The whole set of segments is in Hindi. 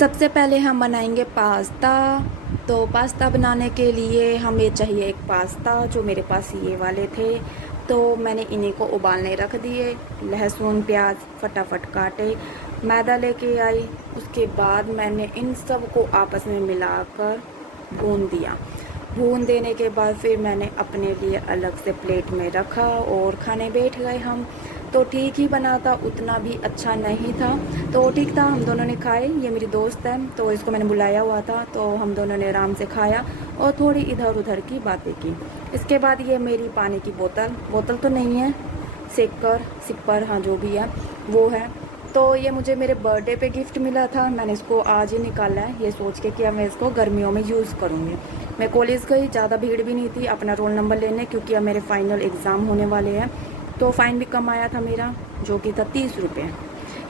सबसे पहले हम बनाएंगे पास्ता। तो पास्ता बनाने के लिए हमें चाहिए एक पास्ता, जो मेरे पास ये वाले थे। तो मैंने इन्हीं को उबालने रख दिए। लहसुन प्याज फटाफट काटे, मैदा लेके आई। उसके बाद मैंने इन सब को आपस में मिलाकर भून दिया। भून देने के बाद फिर मैंने अपने लिए अलग से प्लेट में रखा और खाने बैठ गए हम। तो ठीक ही बना था, उतना भी अच्छा नहीं था। तो ठीक था, हम दोनों ने खाए। ये मेरी दोस्त है तो इसको मैंने बुलाया हुआ था, तो हम दोनों ने आराम से खाया और थोड़ी इधर उधर की बातें की। इसके बाद ये मेरी पानी की बोतल तो नहीं है, सिपर हाँ जो भी है वो है। तो ये मुझे मेरे बर्थडे पे गिफ्ट मिला था। मैंने इसको आज ही निकाला है, ये सोच के कि अब मैं इसको गर्मियों में यूज़ करूँगी। मैं कॉलेज गई, ज़्यादा भीड़ भी नहीं थी अपना रोल नंबर लेने, क्योंकि अब मेरे फाइनल एग्ज़ाम होने वाले हैं। तो फ़ाइन भी कम आया था मेरा, जो कि था 30 रुपये।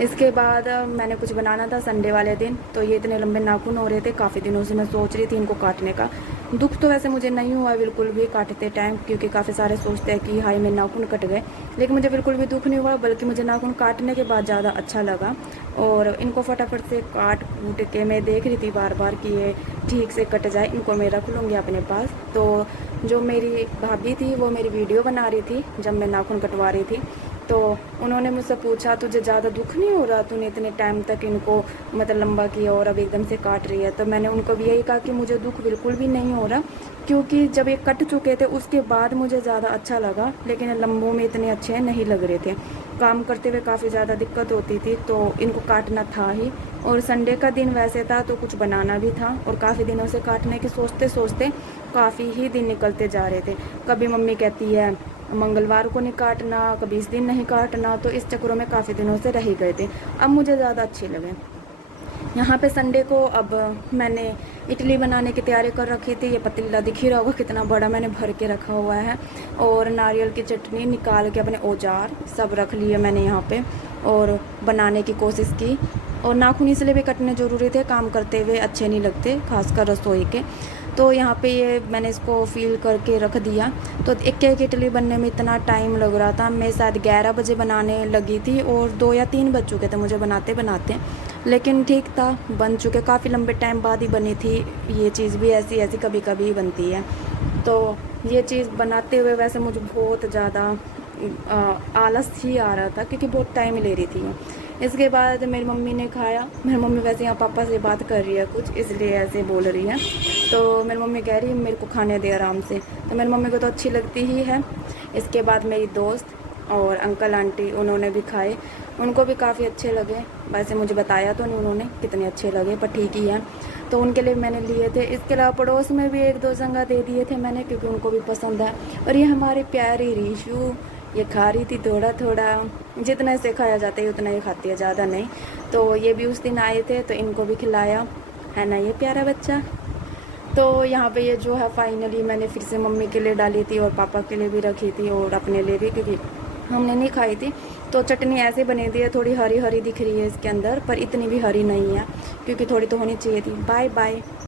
इसके बाद मैंने कुछ बनाना था संडे वाले दिन। तो ये इतने लंबे नाखून हो रहे थे, काफ़ी दिनों से मैं सोच रही थी इनको काटने का। दुख तो वैसे मुझे नहीं हुआ बिल्कुल भी काटते टाइम, क्योंकि काफ़ी सारे सोचते हैं कि हाय मेरे नाखून कट गए, लेकिन मुझे बिल्कुल भी दुख नहीं हुआ, बल्कि मुझे नाखून काटने के बाद ज़्यादा अच्छा लगा। और इनको फटाफट से काट कूट के मैं देख रही थी बार बार कि ये ठीक से कट जाए, इनको मैं रख लूँगी अपने पास। तो जो मेरी भाभी थी वो मेरी वीडियो बना रही थी जब मैं नाखून कटवा रही थी। तो उन्होंने मुझसे पूछा तुझे ज़्यादा दुख नहीं हो रहा, तूने इतने टाइम तक इनको मतलब लंबा किया और अब एकदम से काट रही है। तो मैंने उनको भी यही कहा कि मुझे दुख बिल्कुल भी नहीं हो रहा, क्योंकि जब ये कट चुके थे उसके बाद मुझे ज़्यादा अच्छा लगा, लेकिन लंबों में इतने अच्छे नहीं लग रहे थे। काम करते हुए काफ़ी ज़्यादा दिक्कत होती थी, तो इनको काटना था ही। और संडे का दिन वैसे था तो कुछ बनाना भी था, और काफ़ी दिनों से काटने के सोचते सोचते काफ़ी ही दिन निकलते जा रहे थे। कभी मम्मी कहती है मंगलवार को नहीं काटना, कभी इस दिन नहीं काटना, तो इस चक्करों में काफ़ी दिनों से रह ही गए थे। अब मुझे ज़्यादा अच्छे लगे। यहाँ पे संडे को अब मैंने इडली बनाने की तैयारी कर रखी थी। ये पतीला दिख ही रहा होगा कितना बड़ा मैंने भर के रखा हुआ है। और नारियल की चटनी निकाल के अपने औजार सब रख लिए मैंने यहाँ पे, और बनाने की कोशिश की। और नाखून इसलिए भी कटने ज़रूरी थे, काम करते हुए अच्छे नहीं लगते, खासकर रसोई के। तो यहाँ पे ये मैंने इसको फील करके रख दिया। तो एक एक इडली बनने में इतना टाइम लग रहा था, मैं शायद 11 बजे बनाने लगी थी और 2 या 3 बज चुके थे मुझे बनाते बनाते। लेकिन ठीक था, बन चुके, काफ़ी लंबे टाइम बाद ही बनी थी। ये चीज़ भी ऐसी ऐसी कभी कभी बनती है। तो ये चीज़ बनाते हुए वैसे मुझे बहुत ज़्यादा आलस ही आ रहा था, क्योंकि बहुत टाइम ले रही थी। इसके बाद मेरी मम्मी ने खाया। मेरी मम्मी वैसे यहाँ पापा से बात कर रही है कुछ, इसलिए ऐसे बोल रही है। तो मेरी मम्मी कह रही है मेरे को खाने दे आराम से, तो मेरी मम्मी को तो अच्छी लगती ही है। इसके बाद मेरी दोस्त और अंकल आंटी उन्होंने भी खाए, उनको भी काफ़ी अच्छे लगे। वैसे मुझे बताया तो नहीं उन्होंने कितने अच्छे लगे, पर ठीक ही है। तो उनके लिए मैंने लिए थे। इसके अलावा पड़ोस में भी 1-2 संगा दे दिए थे मैंने, क्योंकि उनको भी पसंद है। और ये हमारी प्यारी रीशू, ये खा रही थी थोड़ा थोड़ा, जितना इसे खाया जाता है उतना ही खाती है, ज़्यादा नहीं। तो ये भी उस दिन आए थे तो इनको भी खिलाया, है ना ये प्यारा बच्चा। तो यहाँ पे ये जो है फाइनली मैंने फिर से मम्मी के लिए डाली थी और पापा के लिए भी रखी थी और अपने लिए भी, क्योंकि हमने नहीं खाई थी। तो चटनी ऐसे बनी थी, थोड़ी हरी हरी दिख रही है इसके अंदर, पर इतनी भी हरी नहीं है, क्योंकि थोड़ी तो होनी चाहिए थी। Bye bye.